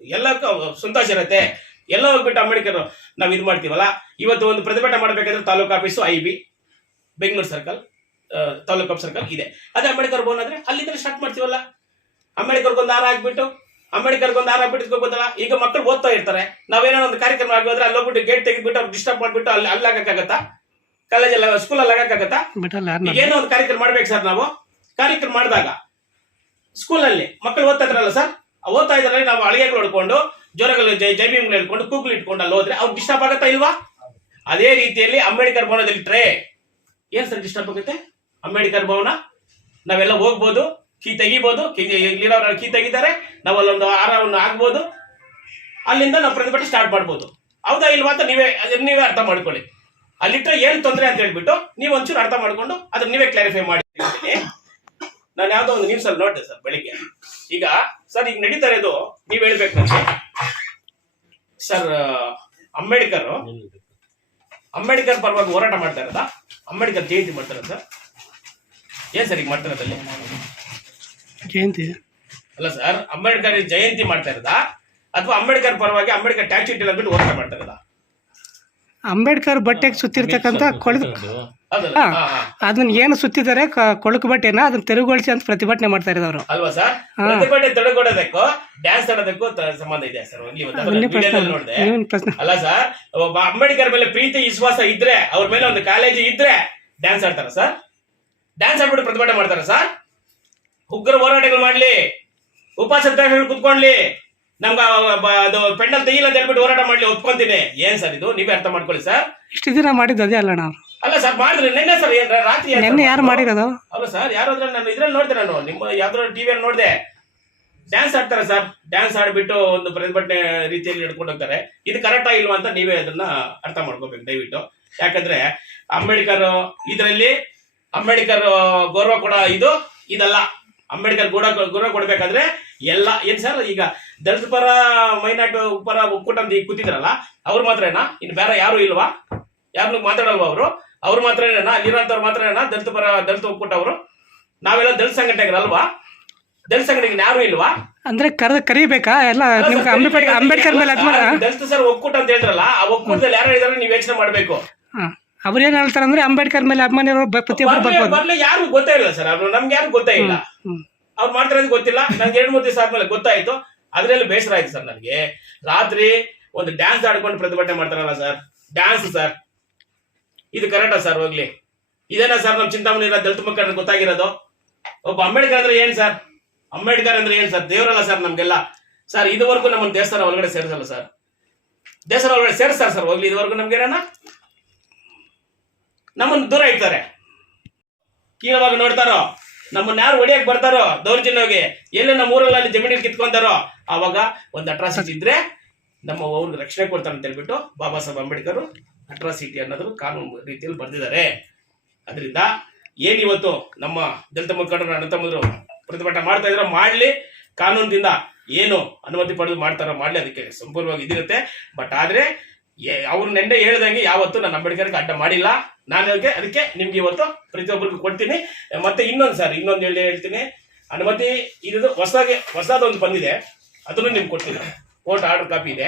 ಎಲ್ಲಕ್ಕೂ ಸಂತೋಷ ಇರುತ್ತೆ ಎಲ್ಲ ಹೋಗ್ಬಿಟ್ಟು ಅಂಬೇಡ್ಕರ್ ನಾವು ಇದು ಮಾಡ್ತೀವಲ್ಲ? ಇವತ್ತು ಒಂದು ಪ್ರತಿಭಟನೆ ಮಾಡಬೇಕಾದ್ರೆ taluk office I B Bengaluru circle taluk circle ಇದೆ. ಅದೇ ಅಂಬೇಡ್ಕರ್ ಭವನ ಆದ್ರೆ ಅಲ್ಲಿಂದ ಸ್ಟಾರ್ಟ್ ಮಾಡ್ತೀವಲ್ಲ? ಅಂಬೇಡ್ಕರ್ಗೊಂದು ಹಾರ ಹಾಕ್ಬಿಟ್ಟು ಅಂಬೇಡ್ಕರ್ಗೊಂದು ಹಾರ ಹಾಕ್ಬಿಟ್ಟು ಗೊತ್ತಲ್ಲ ಈಗ ಮಕ್ಕಳು ಓದ್ತಾ ಇರ್ತಾರೆ. ನಾವೇನೋ ಒಂದು ಕಾರ್ಯಕ್ರಮ ಆಗೋದ್ರೆ ಅಲ್ಲಿ ಹೋಗ್ಬಿಟ್ಟು ಗೇಟ್ ತೆಗೆದ್ಬಿಟ್ಟು ಅವ್ರು ಡಿಸ್ಟರ್ಬ್ ಮಾಡ್ಬಿಟ್ಟು ಅಲ್ಲಿ ಅಲ್ಲಿ ಹಾಕಕ್ಕಾಗತ್ತಾ? ಕಾಲೇಜಲ್ಲಿ ಸ್ಕೂಲಲ್ಲಿ ಹಾಕಕ್ಕಾಗತ್ತಾ? ಏನೋ ಒಂದು ಕಾರ್ಯಕ್ರಮ ಮಾಡ್ಬೇಕು ಸರ್ ನಾವು. ಕಾರ್ಯಕ್ರಮ ಮಾಡಿದಾಗ ಸ್ಕೂಲಲ್ಲಿ. ಮಕ್ಕಳು ಓದ್ತಾ ಇದ್ರಲ್ಲ ಸರ್? ಓದ್ತಾ ಇದ್ರಲ್ಲಿ ನಾವು ಅಳಿಗೆಗಳು ಹೊಡ್ಕೊಂಡು ಜ್ವರಗಳು ಜೈ ಹೇಳ್ಕೊಂಡು, ಕೂಗ್ಲು ಇಟ್ಕೊಂಡು ಅಲ್ಲಿ ಹೋದ್ರೆ ಅವ್ರು ಡಿಸ್ಟರ್ಬ್ ಆಗತ್ತಾ ಇಲ್ವಾ? ಅದೇ ರೀತಿಯಲ್ಲಿ ಅಂಬೇಡ್ಕರ್ ಭವನದಲ್ಲಿ ಇಟ್ರೆ, ಏನ್ ಸರ್ ಡಿಸ್ಟರ್ಬ್ ಆಗುತ್ತೆ? ಅಂಬೇಡ್ಕರ್ ಭವನ? ನಾವೆಲ್ಲ ಹೋಗ್ಬೋದು, ಕೀ ತೆಗಿಬೋದು ಇಲ್ಲಿರೋರು ಕೀ ತೆಗಿತಾರೆ, ನಾವು ಅಲ್ಲೊಂದು ಆರವನ್ನು ಹಾಕ್ಬೋದು, ಅಲ್ಲಿಂದ ನಾವು ಪ್ರತಿಭಟನೆ ಸ್ಟಾರ್ಟ್ ಮಾಡ್ಬೋದು. ಹೌದಾ ಇಲ್ವಾ ಅಂತ ನೀವೇ ಅದನ್ನ ನೀವೇ ಅರ್ಥ ಮಾಡ್ಕೊಳ್ಳಿ. ಅಲ್ಲಿಟ್ಟರೆ ಏನ್ ತೊಂದರೆ ಅಂತ ಹೇಳ್ಬಿಟ್ಟು ನೀವು ಒಂಚೂರು ಅರ್ಥ ಮಾಡ್ಕೊಂಡು ಅದನ್ನ ನೀವೇ ಕ್ಲಾರಿಫೈ ಮಾಡಿ. ನಾನು ಯಾವ್ದೋ ಒಂದು ನ್ಯೂಸ್ ಅಲ್ಲಿ ನೋಡಿದೆ ಸರ್ ಬೆಳಿಗ್ಗೆ. ಈಗ ಸರ್ ಈಗ ನಡೀತಾ ಇದು ನೀವ್ ಹೇಳ್ಬೇಕು ನನಗೆ. ಸರ್ ಅಂಬೇಡ್ಕರ್ ಅಂಬೇಡ್ಕರ್ ಪರವಾಗಿ ಹೋರಾಟ ಮಾಡ್ತಾ ಇರೋದಾ? ಅಂಬೇಡ್ಕರ್ ಜಯಂತಿ ಮಾಡ್ತಾರ ಸರ್? ಏನ್ ಸರ್ ಈಗ ಮಾಡ್ತಾ ಇರೋದಲ್ಲಿ ಜಯಂತಿ. ಅಲ್ಲ ಸರ್ ಅಂಬೇಡ್ಕರ್ ಜಯಂತಿ ಮಾಡ್ತಾ ಇರೋದಾ? ಅಥವಾ ಅಂಬೇಡ್ಕರ್ ಪರವಾಗಿ ಅಂಬೇಡ್ಕರ್ ಟ್ಯಾಕ್ಸಿ ಇಟ್ಟಿಲ್ಲ ಬಿಟ್ಟು ಹೋರಾಟ ಮಾಡ್ತಾ ಇರೋದಾ? ಅಂಬೇಡ್ಕರ್ ಬಟ್ಟೆಗೆ ಸುತ್ತಿರ್ತಕ್ಕಂಥ ಕೊಳಕು ಹಾ. ಅದನ್ನ ಏನು ಸುತ್ತಿದ್ದಾರೆ ಕ- ಕೊಳಕು ಬಟ್ಟೆನ ಅದನ್ನ ತೆರವುಗೊಳಿಸಿ ಅಂತ ಪ್ರತಿಭಟನೆ ಮಾಡ್ತಾ ಇದ್ದಾರೆ ಅಲ್ವಾ ಸರ್? ಹಾ. ಪ್ರತಿಭಟನೆ ತೊಡಗೊಡೋದಕ್ಕೂ ಡ್ಯಾನ್ಸ್ ಆಡೋದಕ್ಕೂ ತ- ಸಂಬಂಧ ಇದೆ ಸರ್. ಪ್ರಶ್ನೆ. ನೋಡಿದೆ. ಪ್ರಶ್ನೆ? ಅಲ್ಲ ಸರ್ ಒಬ್ಬ ಅಂಬೇಡ್ಕರ್ ಮೇಲೆ ಪ್ರೀತಿ ವಿಶ್ವಾಸ ಇದ್ರೆ ಅವ್ರ ಮೇಲೆ ಒಂದು ಕಾಲೇಜು ಇದ್ರೆ ಡ್ಯಾನ್ಸ್ ಆಡ್ತಾರ ಸರ್? ಡ್ಯಾನ್ಸ್ ಆಡ್ಬಿಟ್ಟು ಪ್ರತಿಭಟನೆ ಮಾಡ್ತಾರ ಸರ್? ಉಗ್ರ ಹೋರಾಟಗಳು ಮಾಡ್ಲಿ ಉಪವಾಸ ಸತ್ಯಾಗ್ರಹಗಳು ಕುತ್ಕೊಂಡ್ಲಿ ನಮ್ಗ ಅದು ಪೆಂಡಲ್ ತೆಗಿಲ್ಲ ಅಂತ ಹೇಳ್ಬಿಟ್ಟು ಹೋರಾಟ ಮಾಡ್ಲಿ ಒಪ್ಕೊಂತೀನಿ. ಏನ್ ಸರ್ ಇದು? ನೀವೇ ಅರ್ಥ ಮಾಡ್ಕೊಳ್ಳಿ ಸರ್. ಇಷ್ಟು ದಿನ ಮಾಡಿದ್ದು ಅದೇ ಅಲ್ಲ ನಾವು. ಅಲ್ಲ ಸರ್ ಮಾಡಿದ್ರಿ ನಿನ್ನೆ ಸರ್ ಏನ್ ರಾತ್ರಿ ನಿನ್ನೆ ಯಾರು ಮಾಡಿರೋದು? ಅಲ್ಲ ಸರ್ ಯಾರಾದ್ರೂ ನಾನು ಇದ್ರಲ್ಲಿ ನೋಡ್ದೆ ನಾನು. ನಿಮ್ಮ ಯಾವ್ದಾದ್ರು ಟಿವಿಯಲ್ಲಿ ನೋಡಿದೆ. ಡ್ಯಾನ್ಸ್ ಆಡ್ತಾರೆ ಸರ್. ಡ್ಯಾನ್ಸ್ ಆಡ್ಬಿಟ್ಟು ಒಂದು ಪ್ರತಿಭಟನೆ ರೀತಿಯಲ್ಲಿ ಹಿಡ್ಕೊಂಡು ಹೋಗ್ತಾರೆ. ಇದು ಕರೆಕ್ಟ್ ಆಗಿಲ್ವಾ ಅಂತ ನೀವೇ ಅದನ್ನ ಅರ್ಥ ಮಾಡ್ಕೋಬೇಕು ದಯವಿಟ್ಟು. ಯಾಕಂದ್ರೆ ಅಂಬೇಡ್ಕರ್ ಇದರಲ್ಲಿ ಅಂಬೇಡ್ಕರ್ ಗೌರವ ಕೊಡ ಇದು ಇದಲ್ಲ. ಅಂಬೇಡ್ಕರ್ ಗೌರವ ಗೌರವ ಕೊಡ್ಬೇಕಾದ್ರೆ ಎಲ್ಲ ಏನ್ ಸರ್ ಈಗ ದಲಿತ ಪರ ಮೈನಾಟ್ ಪರ ಒಕ್ಕೂಟ ಅಂತ ಈಗ ಕೂತಿದ್ರಲ್ಲ ಅವ್ರು ಮಾತ್ರನಾ ಇನ್ನು ಬೇರೆ ಯಾರು ಇಲ್ವಾ? ಯಾರು ಮಾತಾಡಲ್ವಾ ಅವರು? ಅವ್ರು ಮಾತ್ರ ಅಲ್ಲಿರೋಂಥವ್ರು ಮಾತ್ರ ದಲಿತ ಪರ ದಲಿತ ಒಕ್ಕೂಟ ಅವರು? ನಾವೆಲ್ಲ ದಲಿತ ಸಂಘಟನೆಗಳಲ್ವಾ ದಲಿತ ಸಂಘಟನೆಗೆ ಯಾರು ಇಲ್ವಾ? ಅಂದ್ರೆ ಕರೆದ ಕರಿಬೇಕಾ? ಎಲ್ಲ ಅಂಬೇಡ್ಕರ್ ಅಂಬೇಡ್ಕರ್ ಮೇಲೆ ದಲಿತ ಸರ್ ಒಕ್ಕೂಟ ಅಂತ ಹೇಳಿದ್ರಲ್ಲ ಆ ಒಕ್ಕೂಟದಲ್ಲಿ ಯಾರು ಇದಾರೆ ನೀವು ಯೋಚನೆ ಮಾಡ್ಬೇಕು. ಅವ್ರು ಏನ್ ಹೇಳ್ತಾರೆ ಅಂದ್ರೆ ಅಂಬೇಡ್ಕರ್ ಮೇಲೆ ಅಭಿಮಾನ ಪ್ರತಿಯೊಬ್ಬರು ಯಾರು ಗೊತ್ತೇ ಇಲ್ಲ ಸರ್ ಅವ್ರು ನಮ್ಗೆ ಯಾರು ಗೊತ್ತೇ ಇಲ್ಲ. ಅವ್ರು ಮಾಡ್ತಾರೆ ಗೊತ್ತಿಲ್ಲ ನಂಗೆ ಎರಡು ಮೂರು ದಿವಸ ಆದ್ಮೇಲೆ ಗೊತ್ತಾಯ್ತು. ಅದ್ರಲ್ಲಿ ಬೇಸರ ಆಯ್ತು ಸರ್ ನನಗೆ. ರಾತ್ರಿ ಒಂದು ಡ್ಯಾನ್ಸ್ ಆಡ್ಕೊಂಡು ಪ್ರತಿಭಟನೆ ಮಾಡ್ತಾರಲ್ಲ ಸರ್. Dance sir. ಇದು ಕರೆಕ್ಟಾ ಸರ್, ಹೋಗ್ಲಿ. ಇದೇನಾ ಸರ್ ನಮ್ಮ ಚಿಂತಾಮಣಿ ದಲಿತ ಮಕ್ಕಳ ಗೊತ್ತಾಗಿರೋದು? ಒಬ್ಬ ಅಂಬೇಡ್ಕರ್ ಅಂದ್ರೆ ಏನ್ ಸರ್? ಅಂಬೇಡ್ಕರ್ ಅಂದ್ರೆ ಏನ್ ಸರ್? ದೇವರಲ್ಲ ಸರ್ ನಮ್ಗೆಲ್ಲ. ಸರ್, ಇದುವರೆಗೂ ನಮ್ಮ ದೇವಸ್ಥಾನ ಒಳಗಡೆ ಸೇರಿಸಲ್ಲ ಸರ್. ದೇವಸ್ಥಾನ ಒಳಗಡೆ ಸೇರಿಸ್ತಾರೆ ಸರ್, ಹೋಗ್ಲಿ. ಇದುವರೆಗೂ ನಮ್ಗೆ ಏನ ನಮ್ಮನ್ನು ದೂರ ಇಡ್ತಾರೆ. ಕೀಳವಾಗಿ ನೋಡ್ತಾರೋ? ನಮ್ಮನ್ನ ಯಾರು ಹೊಡಿಯಕ್ ಬರ್ತಾರೋ ದೌರ್ಜನ್ಯವಾಗಿ ಎಲ್ಲಿ ನಮ್ಮ ಊರಲ್ಲಿ ಅಲ್ಲಿ ಜಮೀನಿಗೆ ಕಿತ್ಕೊಂತಾರೋ ಅವಾಗ ಒಂದು ಅಟ್ರಾಸಿಟಿ ಇದ್ರೆ ನಮ್ಮ ಅವ್ರಿಗೆ ರಕ್ಷಣೆ ಕೊಡ್ತಾರೆ ಅಂತ ಹೇಳ್ಬಿಟ್ಟು ಬಾಬಾ ಸಾಹೇಬ್ ಅಂಬೇಡ್ಕರ್ ಅಟ್ರಾಸಿಟಿ ಅನ್ನೋದ್ರು ಕಾನೂನು ರೀತಿಯಲ್ಲಿ ಬರೆದಿದ್ದಾರೆ. ಅದರಿಂದ ಏನಿವತ್ತು ನಮ್ಮ ದಲಿತ ಮುಖಂಡರು, ಅಣ್ಣ ತಮ್ಮದ್ರು ಪ್ರತಿಭಟನೆ ಮಾಡ್ತಾ ಇದ್ರೆ ಮಾಡ್ಲಿ, ಕಾನೂನಿನಿಂದ ಏನು ಅನುಮತಿ ಪಡೆದು ಮಾಡ್ತಾರೋ ಮಾಡ್ಲಿ, ಅದಕ್ಕೆ ಸಂಪೂರ್ಣವಾಗಿ ಇದಿರುತ್ತೆ. ಬಟ್ ಆದ್ರೆ ಅವ್ರ ಅವ್ರು ನೆನ್ನೆ ಹೇಳ್ದಂಗೆ ಯಾವತ್ತು ನಾನು ಅಂಬೇಡ್ಕರ್ಗೆ ಅಡ್ಡ ಮಾಡಿಲ್ಲ. ನಾನು ಅದಕ್ಕೆ ನಿಮ್ಗೆ ಇವತ್ತು ಪ್ರತಿಯೊಬ್ಬರಿಗೂ ಕೊಡ್ತೀನಿ. ಮತ್ತೆ ಇನ್ನೊಂದು ಸರ್, ಇನ್ನೊಂದು ಹೇಳಿ ಹೇಳ್ತೀನಿ. ಅನುಮತಿ ಇದು ಹೊಸದಾಗಿ, ಹೊಸದೊಂದು ಬಂದಿದೆ. ಅದನ್ನು ನಿಮ್ಗೆ ಕೊಡ್ತೀನಿ. ಓಲ್ಡ್ ಆರ್ಡರ್ ಕಾಪಿ ಇದೆ.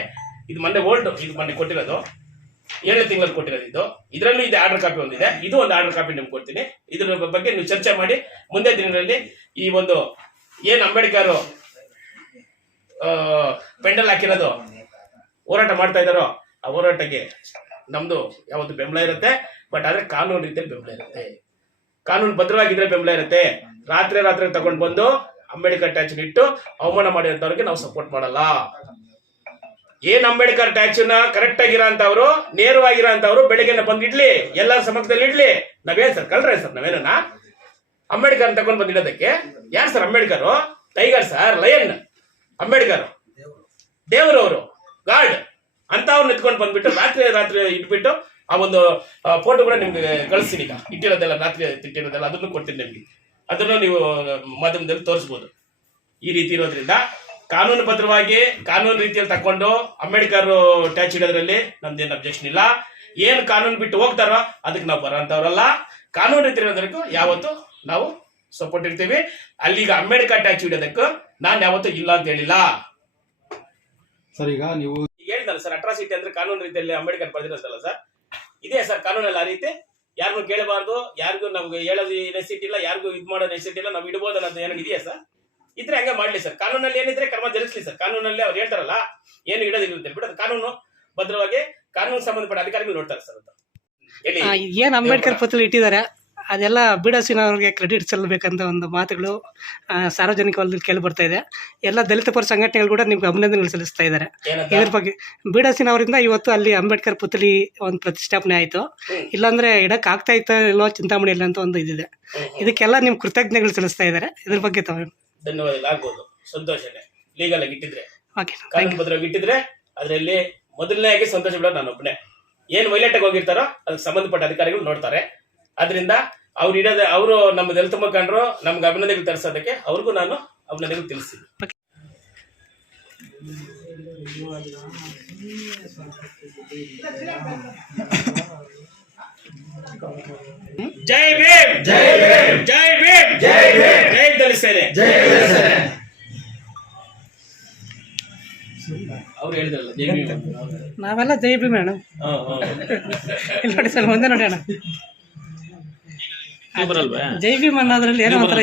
ಇದು ಮೊನ್ನೆ ಓಲ್ಡ್ ಇದು ಮೊನ್ನೆ ಕೊಟ್ಟಿರೋದು. ಏಳನೇ ತಿಂಗಳಲ್ಲಿ ಕೊಟ್ಟಿರೋದು ಇದು. ಇದರಲ್ಲೂ ಇದು ಆರ್ಡರ್ ಕಾಪಿ ಒಂದಿದೆ. ಇದು ಒಂದು ಆರ್ಡರ್ ಕಾಪಿ ನಿಮ್ಗೆ ಕೊಡ್ತೀನಿ. ಇದ್ರ ಬಗ್ಗೆ ನೀವು ಚರ್ಚೆ ಮಾಡಿ. ಮುಂದೆ ದಿನಗಳಲ್ಲಿ ಈ ಒಂದು ಏನು ಅಂಬೇಡ್ಕರ್ ಪೆಂಡಲ್ ಹಾಕಿರೋದು ಹೋರಾಟ ಮಾಡ್ತಾ ಇದ್ದಾರೋ, ಆ ಹೋರಾಟಕ್ಕೆ ನಮ್ದು ಯಾವತ್ತು ಬೆಂಬಲ ಇರುತ್ತೆ. ಬಟ್ ಆದ್ರೆ ಕಾನೂನು ರೀತಿಯಲ್ಲಿ ಬೆಂಬಲ ಇರುತ್ತೆ. ಕಾನೂನು ಭದ್ರವಾಗಿದ್ರೆ ಬೆಂಬಲ ಇರುತ್ತೆ. ರಾತ್ರಿ ರಾತ್ರಿ ತಗೊಂಡು ಬಂದು ಅಂಬೇಡ್ಕರ್ ಟ್ಯಾಚು ಇಟ್ಟು ಅವಮಾನ ಮಾಡಿರೋರಿಗೆ ನಾವು ಸಪೋರ್ಟ್ ಮಾಡಲ್ಲ. ಏನ್ ಅಂಬೇಡ್ಕರ್ ಟ್ಯಾಚುನ ಕರೆಕ್ಟ್ ಆಗಿರೋ ನೇರವಾಗಿರೋ ಬೆಳಿಗ್ಗೆ ಬಂದು ಇಡ್ಲಿ, ಎಲ್ಲರ ಸಮಕ್ಷದಲ್ಲಿ ಇಡ್ಲಿ. ನಾವೇನ್ ಸರ್ ಕಳ್ರೆ ಸರ್ ನಾವೇನ ಅಂಬೇಡ್ಕರ್ ತಗೊಂಡ್ ಬಂದಿಡೋದಕ್ಕೆ ಯಾರು sir Ambedkar? Tiger sir lion Ambedkar. ದೇವರವರು. Guard ಅಂತ ಅವ್ರು ನಿಂತ್ಕೊಂಡು ಬಂದ್ಬಿಟ್ಟು ರಾತ್ರಿ ರಾತ್ರಿ ಇಟ್ಬಿಟ್ಟು ಆ ಒಂದು ಫೋಟೋ ಕೂಡ ನಿಮ್ಗೆ ಕಳಿಸ್ತೀನಿ ಈಗ. ಇಟ್ಟಿರೋದೆಲ್ಲ ರಾತ್ರಿ ಇಟ್ಟಿರೋದೆಲ್ಲ ಅದನ್ನು ಕೊಡ್ತೀನಿ ನಿಮಗೆ. ಅದನ್ನು ನೀವು ಮಾಧ್ಯಮದಲ್ಲಿ ತೋರಿಸ್ಬೋದು. ಈ ರೀತಿ ಇರೋದ್ರಿಂದ ಕಾನೂನು ಬದ್ಧವಾಗಿ ಕಾನೂನು ರೀತಿಯಲ್ಲಿ ತಕೊಂಡು ಅಂಬೇಡ್ಕರ್ ಟ್ಯಾಚ್ ಇಡೋದ್ರಲ್ಲಿ ನಮ್ದೇನು ಅಬ್ಜೆಕ್ಷನ್ ಇಲ್ಲ. ಏನು ಕಾನೂನು ಬಿಟ್ಟು ಹೋಗ್ತಾರೋ ಅದಕ್ಕೆ ನಾವು ಬರೋಂಥವ್ರಲ್ಲ. ಕಾನೂನು ರೀತಿ ಇರೋದಕ್ಕೂ ಯಾವತ್ತು ನಾವು ಸಪೋರ್ಟ್ ಇರ್ತೀವಿ ಅಲ್ಲಿಗ ಅಂಬೇಡ್ಕರ್ ಟ್ಯಾಚ್ ಇಡೋದಕ್ಕೂ ನಾನು ಯಾವತ್ತೂ ಇಲ್ಲ ಅಂತ ಹೇಳಿಲ್ಲ. ಸರ್ ಈಗ ನೀವು ಹೇಳಿದಲ್ಲ ಸರ್ ಅಟ್ರಾಸಿಟಿ ಅಂದ್ರೆ ಕಾನೂನು ರೀತಿಯಲ್ಲಿ ಅಂಬೇಡ್ಕರ್ ಬರೆದಿರೋದಲ್ಲ ಸರ್? ಇದೆ ಸರ್ ಕಾನೂನಲ್ಲಿ ಆ ರೀತಿ. ಯಾರಿಗೂ ಕೇಳಬಾರ್ದು, ಯಾರಿಗೂ ನಮ್ಗೆ ಹೇಳೋದು ನೆಸಿಟಿ ಇಲ್ಲ, ಯಾರಿಗೂ ಇದು ಮಾಡೋ ನೆಸಿಟಿ ಇಲ್ಲ, ನಾವು ಇಡ್ಬೋದಲ್ಲ ಅಂತ ಏನೋ ಇದೆಯಾ ಸರ್? ಇದ್ರೆ ಹಂಗೆ ಮಾಡ್ಲಿ ಸರ್. ಕಾನೂನಲ್ಲಿ ಏನಿದ್ರೆ ಕ್ರಮ ಜರುಗಿಸ್ಲಿ ಸರ್. ಕಾನೂನಲ್ಲಿ ಅವ್ರು ಹೇಳ್ತಾರಲ್ಲ, ಏನು ಇಡೋದಿಲ್ಲ ಅಂತ ಹೇಳ್ಬಿಟ್ಟು ಅದು ಕಾನೂನು ಭದ್ರವಾಗಿ ಕಾನೂನು ಸಂಬಂಧಪಟ್ಟ ಅಧಿಕಾರಿಗಳು ನೋಡ್ತಾರೆ ಸರ್ ಅಂತ ಏನ್ ಅಂಬೇಡ್ಕರ್ ಪತ್ರ ಇಟ್ಟಿದ್ದಾರೆ? ಅದೆಲ್ಲ ಬಿಡಸಿನವ್ರಿಗೆ ಕ್ರೆಡಿಟ್ ಸಲ್ಲಬೇಕಂತ ಒಂದು ಮಾತುಗಳು ಸಾರ್ವಜನಿಕವಾಗಿ ಸಾರ್ವಜನಿಕ ವಲಯದಲ್ಲಿ ಕೇಳಿ ಬರ್ತಾ ಇದೆ. ಎಲ್ಲ ದಲಿತ ಪರ ಸಂಘಟನೆಗಳು ಕೂಡ ನಿಮ್ಗೆ ಅಭಿನಂದನೆಗಳು ಸಲ್ಲಿಸ್ತಾ ಇದ್ದಾರೆ. ಇದ್ರ ಬಗ್ಗೆ ಬೀಡಸಿನವರಿಂದ ಇವತ್ತು ಅಲ್ಲಿ ಅಂಬೇಡ್ಕರ್ ಪುತ್ಲಿ ಒಂದು ಪ್ರತಿಷ್ಠಾಪನೆ ಆಯಿತು. ಇಲ್ಲಾಂದರೆ ಇಲ್ಲಾಂದ್ರೆ ಇಡಕ್ ಆಗ್ತಾ ಇತ್ತು ಇಲ್ಲೋ ಚಿಂತಾಮಣಿ ಇಲ್ಲ ಅಂತ ಒಂದು ಇದಿದೆ. ಇದಕ್ಕೆಲ್ಲ ನಿಮ್ ಕೃತಜ್ಞತೆಗಳು ಸಲ್ಲಿಸ್ತಾ ಇದ್ದಾರೆ. ಇದ್ರ ಬಗ್ಗೆ ತಾವು ಧನ್ಯವಾದಗಳು. ಆಗ್ಬೋದು. ಸಂತೋಷನೇ. ಲೀಗಲ್ ಆಗಿ ಇಟ್ಟಿದ್ರೆ. ಓಕೆ ಕಾನೂನು ಭದ್ರವಾಗಿ ಇಟ್ಟಿದ್ರೆ ಅದರಲ್ಲಿ ಮೊದಲನೇಯಾಗಿ ಸಂತೋಷ ಬಿಡೋದು ನಾನು ಒಬ್ಬನೇ ಏನು ವೈಲೇಟ್ ಆಗಿ ಹೋಗಿರ್ತಾರೋ ಅದಕ್ಕೆ ಸಂಬಂಧಪಟ್ಟ ಅಧಿಕಾರಿಗಳು ನೋಡ್ತಾರೆ. ಅದರಿಂದ ಅವ್ರು ಇಡೋದೇ ಅವರು ನಮ್ಮ ದಲಿತ ತುಂಬಕೊಂಡ್ರು ನಮ್ಗೆ ಅಭಿನಂದನೆಗಳು ತರಿಸೋದಕ್ಕೆ ಅವ್ರಿಗೂ ನಾನು ಅಭಿನಂದನೆಗಳು ತಿಳಿಸಿದ್ದೆ ಜೈ ಭೀಮ್! ಜೈ ಭೀಮ್! ಜೈ ಭೀಮ್! ಜೈ ಭೀಮ್! ಜೈ ಸೇನೆ ಅವ್ರು ಹೇಳಿದ್ರಲ್ಲ ಜೈ ಭೀಮ್ ನಾವೆಲ್ಲ ಜೈ ಭೀಮ್ ಅಣ್ಣ ಹಾ, ಹಾ. ಇಲ್ಲಿ ನೋಡಿ ಸರ್ ಮುಂದೆ ನೋಡಿ ಅಣ್ಣ. ಜೈ ಭೀಮ್ ಅನ್ನೋದ್ರಲ್ಲಿ ಏನೋ ಒಂಥರ